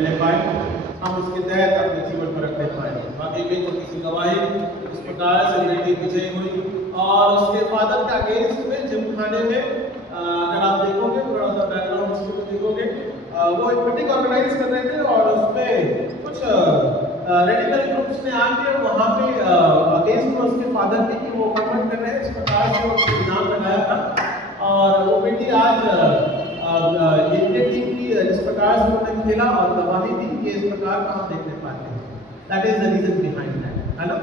ले पाए, हम उसके तहत अपने जीवन पर रखने पाए। बाकी में जो किसी गवाही इस प्रकार से बेटी विजय हुई और उसके फादर के अगेंस्ट में जिमखाने में अगर आप देखोगे थोड़ा सा बैकग्राउंड हिस्ट्री को देखोगे, वो एक मीटिंग ऑर्गेनाइज कर रहे थे और उसमें कुछ रेडिकल ग्रुप्स ने आके वहाँ पे अगेंस्ट में उसके फादर के कि वो कन्वर्ट कर रहे हैं, इस प्रकार से वो इल्जाम लगाया था। और वो बेटी आज इंडियन टीम की जिस प्रकार से उन्होंने खेला और गवाही दी, ये इस प्रकार का हम देखने पाते हैं। That is the reason behind that, है ना।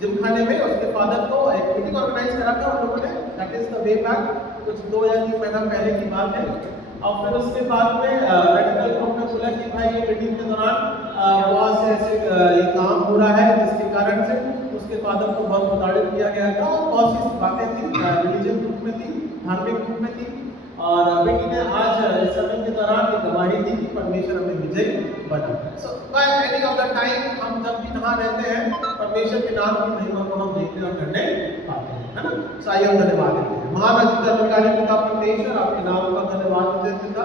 जिमखाने में उसके फादर को एक मीटिंग ऑर्गेनाइज करा था उन लोगों ने, that is the way back, कुछ 2 या 3 महीना पहले की बात है। और फिर उसके बाद में रेडिकल ग्रुप ने बोला कि भाई ये मीटिंग के दौरान बहुत से ऐसे ये काम हो रहा है जिसके कारण से उसके फादर को बहुत प्रताड़ित किया गया था और बहुत सी बातें थी, रिलीजन ग्रुप में थी, धार्मिक ग्रुप में थी। और बेटी ने आज इस समय के दौरान एक गवाही दी कि परमेश्वर हमें विजय बना। So by any of the time हम जब भी जहाँ रहते हैं परमेश्वर के नाम की महिमा को हम देखने और करने पाते हैं, है ना। सो आइए हम धन्यवाद देते हैं। महान अधिकारी पिता परमेश्वर, आपके नाम का धन्यवाद देते पिता।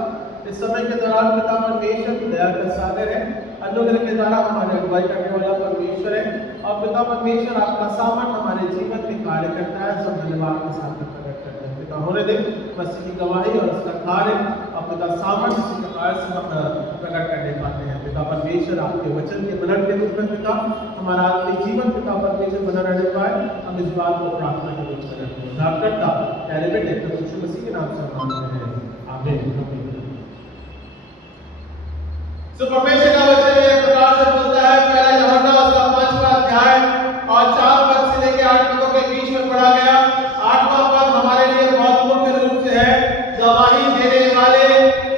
इस समय के दौरान पिता परमेश्वर दया का सागर है, अनुग्रह के द्वारा हमारे अगुवाई करने वाला परमेश्वर है और पिता परमेश्वर आपका सामर्थ हमारे जीवन में कार्य करता है। सब धन्यवाद के साथ प्रकट करते हैं पिता। होने दे मसीह की गवाही और उसका कार्य और पिता सामर्थ इसी प्रकार से हम प्रकट करने पाते हैं। पिता परमेश्वर आपके वचन के मनन के रूप में पिता हमारा आत्मिक जीवन पिता परमेश्वर बना रहने पाए, हम इस बात को प्रार्थना के रूप में करते हैं। उद्धारकर्ता प्यारे बेटे प्रभु यीशु मसीह के नाम से मांगते हैं, आमीन। तो परमेश्वर का वचन इस प्रकार से बोलता है, पहला यूहन्ना उसका 5वां अध्याय और 4 पद से लेकर 8 पदों के बीच में पढ़ा गया। 8वां पद हमारे लिए बहुत मुख्य रूप से है, गवाही देने वाले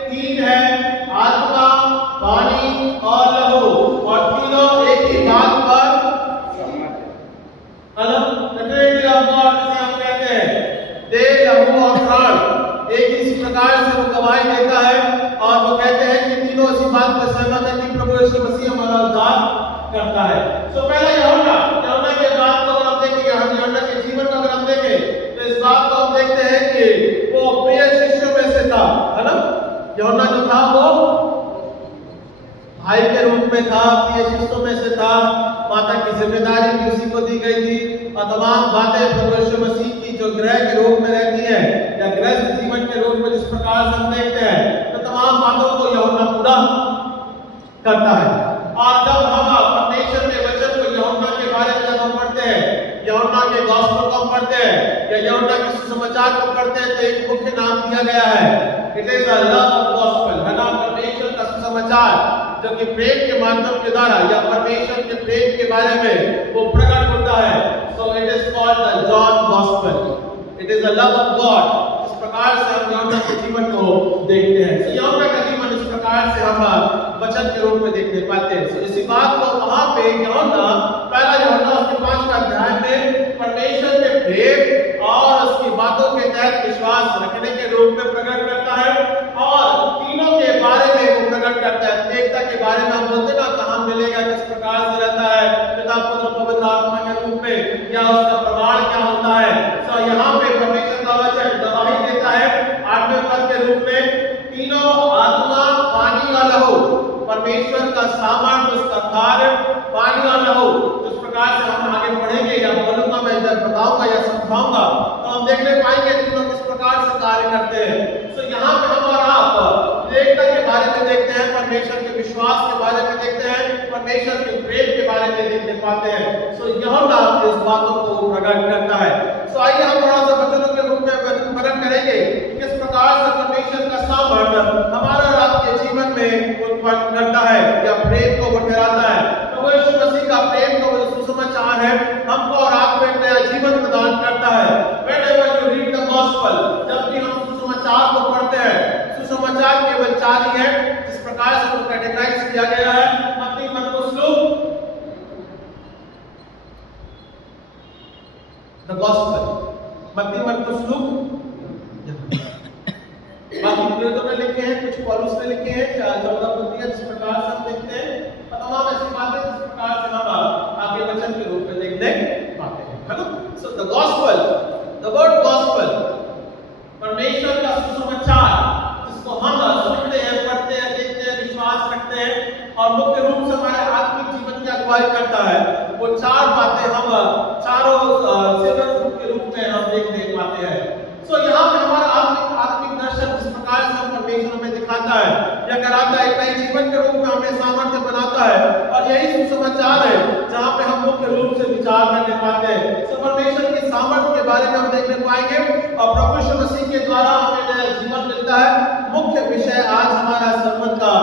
3 हैं, आत्मा, पानी और लहू, और तीनों एक ही बात पर ट्रिनिटी ऑफ गॉड जिसे हम कहते हैं, देह, लहू और प्राण एक ही इस प्रकार से वो गवाही देता है और वो कहते हैं कि तीनों इसी बात पर सहमत है कि प्रभु यीशु मसीह हमारा उद्धार करता है। सो पहला यूहन्ना के बात को अगर हम देखें, यूहन्ना के जीवन को अगर हम देखें तो इस बात को हम देखते हैं कि वो प्रिय शिष्यों में से था, है ना। यूहन्ना जो था वो भाई के रूप में था, प्रिय शिष्यों में से था, माता की जिम्मेदारी भी उसी को दी गई थी और तमाम बातें प्रभु यीशु मसीह की जो गृह के रूप में रहती है या गृहस्थ जीवन के रूप में जिस प्रकार से हम देखते हैं, तो तमाम बातों को यूहन्ना पूरा करता है। और जब हम परमेश्वर के वचन को यूहन्ना के बारे में जब हम पढ़ते हैं, यूहन्ना के गॉस्पेल को हम पढ़ते हैं या यूहन्ना के सुसमाचार को पढ़ते हैं, तो एक मुख्य नाम दिया गया है, it is the love of gospel, है ना। परमेश्वर का सुसमाचार जो कि प्रेम के माध्यम के द्वारा या परमेश्वर के प्रेम के बारे में वो प्रकट होता है। So it is called the John gospel, it is the love of God. इस प्रकार से हम यूहन्ना के जीवन को देखते हैं। सो यूहन्ना का जीवन इस प्रकार से हम वचन के रूप में देखने पाते हैं। सो इसी बात को वहां पे यूहन्ना, पहला यूहन्ना उसके 5वां अध्याय में परमेश्वर के प्रेम और उसकी बातों के तहत विश्वास रखने के रूप में प्रकट करता है और तीनों के बारे में वो प्रकट करता है। एकता के बारे में हम बोलते ना, कहाँ मिलेगा, किस प्रकार से रहता है, पिता पुत्र पवित्र आत्मा के रूप में, या उसका प्रमाण क्या होता है। सो यहाँ पे परमेश्वर का वचन गवाही देता है 8वें पद के रूप में, तीनों आत्मा, पानी और लहू, परमेश्वर का सामर्थ्य, उसका कार्य, पानी और लहू। जिस प्रकार से हम आगे पढ़ेंगे या बोलूंगा, मैं इधर बताऊंगा या समझाऊंगा, तो हम देखने पाएंगे तीनों किस प्रकार से कार्य करते हैं। सो यहाँ पे हम और आप एकता के बारे में देखते हैं, परमेश्वर के विश्वास के बारे में देखते हैं, परमेश्वर के प्रेम के बारे में देखने पाते हैं। सो यूहन्ना इस बातों को प्रकट करता है। सो आइए हम थोड़ा सा वचनों के रूप में वर्णन करेंगे किस प्रकार से परमेश्वर का सामर्थ्य हमारा और आपके जीवन में उत्पन्न करता है या प्रेम को वो ठहराता है। प्रभु यीशु मसीह का प्रेम का वो सुसमाचार है, हमको और आपको एक नया जीवन प्रदान करता है। Whenever you read the gospel, जब भी हम सुसमाचार को पढ़ते हैं, सुसमाचार केवल 4 ही है जिस प्रकार से उनको कैटेगराइज किया गया है, मत्ती, मरकुस, लूक, द गॉस्पेल, मत्ती, मरकुस, लूक। बाकी प्रेरितों ने लिखे हैं, कुछ पौलुस ने लिखे हैं, 14 पत्रियां जिस प्रकार से हम देखते हैं, और तमाम ऐसी बातें जिस प्रकार से हम आगे वचन के रूप में देखने पाते हैं, है ना। So the gospel, the word gospel, परमेश्वर का सुसमाचार जिसको हम सुनते हैं, पढ़ते हैं, देखते हैं, विश्वास रखते हैं, और मुख्य रूप से हमारे आत्मिक जीवन की अगुवाई करता है। वो चार बातें हम चारों सेवन फ्रूट के रूप में हम देख पाते हैं। सो यहाँ पे हमारा आत्मिक दर्शन जिस प्रकार से हम परमेश्वर में दिखाता है या कराता है, एक नए जीवन के रूप में हमें सामर्थ्य बनाता है। और यही सुसमाचार है जहाँ पे हम मुख्य रूप से विचार करने पाते हैं। सो परमेश्वर की सामर्थ्य के बारे में हम देखने पाएंगे और प्रभु यीशु मसीह के द्वारा हमें नया जीवन मिलता है। मुख्य विषय आज हमारा सर्मन का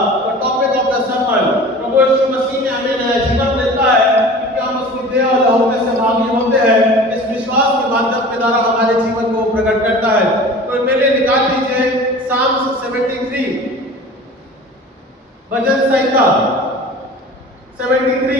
टॉपिक ऑफ द सर्मन, प्रभु यीशु मसीह में हमें नया जीवन मिलता है क्योंकि हम उसकी देह और लहू में से भागी होते हैं। इस विश्वास के माध्यम के द्वारा हमारे जीवन को प्रकट करता है। तो मेरे निकाल लीजिए साम्स 73 भजन संहिता 73